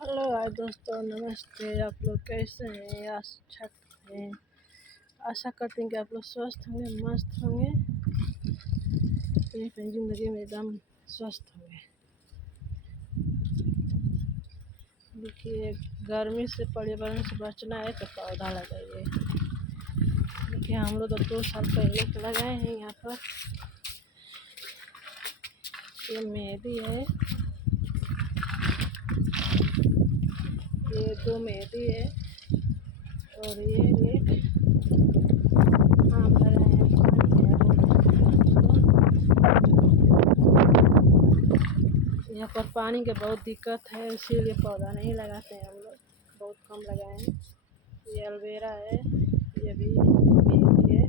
Hello hi दोस्तों, नमस्ते। आप लोग कैसे हैं? अच्छा हैं। आशा करते हैं कि आप लोग स्वस्थ होंगे, मस्त होंगे, अपनी अपनी ज़िंदगी में एकदम स्वस्थ होंगे। देखिए, गर्मी से पर्यावरण से बचना है तो पौधा लगाइए। देखिए, हम लोग तो 2 साल पहले तो लगाए हैं यहाँ पर। ये मेहंदी है, ये 2 मेहंदी है और ये एक आम लगाए हैं। यहाँ पर पानी की बहुत दिक्कत है, इसीलिए पौधा नहीं लगाते हैं हम लोग, बहुत कम लगाए हैं। ये एलोवेरा है, ये भी मेहंदी है,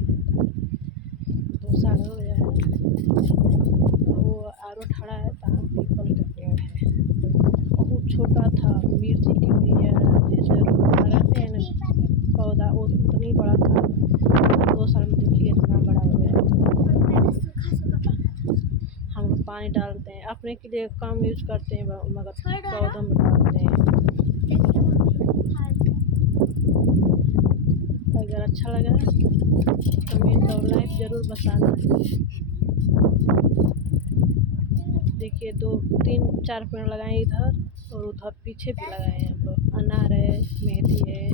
2 साल हो गया है। वो आरो खड़ा है, तहाँ पीपल का पेड़ है, बहुत छोटा था। मिर्ची की हुई है, जैसे लगाते हैं ना पौधा, वो उतनी बड़ा था। 2 साल में देखिए इतना बड़ा हो गया है। हम लोग पानी डालते हैं, अपने के लिए कम यूज करते हैं, मगर पौधों में डालते हैं। अगर अच्छा लगा कमेंट और लाइक ज़रूर बताना। देखिए 2 3 4 पेड़ लगाए इधर और उधर पीछे भी लगाए हैं हम लोग। अनार है, मेहंदी है,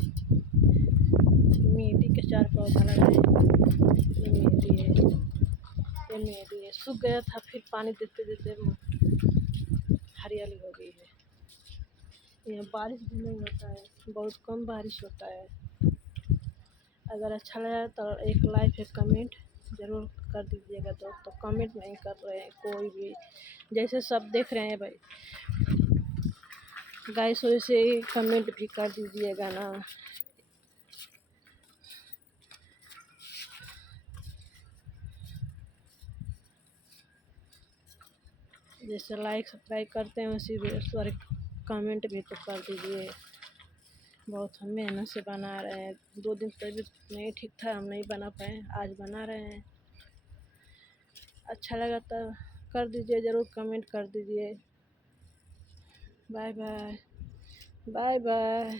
मेहंदी के 4 पौधा लगाए हैं। ये मेहंदी है, ये मेहंदी है। सूख गया था, फिर पानी देते देते हरियाली हो गई है। यहाँ बारिश भी नहीं होता है, बहुत कम बारिश होता है। अगर अच्छा लगा तो एक लाइक एक कमेंट ज़रूर कर दीजिएगा दोस्तों। कमेंट नहीं कर रहे हैं कोई भी, जैसे सब देख रहे हैं भाई गाइस, वैसे ही कमेंट भी कर दीजिएगा ना। जैसे लाइक सब्सक्राइब करते हैं उसी सारे कमेंट भी तो कर दीजिए। बहुत हम मेहनत से बना रहे हैं। 2 दिन तबीयत नहीं ठीक था, हम नहीं बना पाए, आज बना रहे हैं। अच्छा लगा तो कर दीजिए, ज़रूर कमेंट कर दीजिए। Bye bye, bye bye.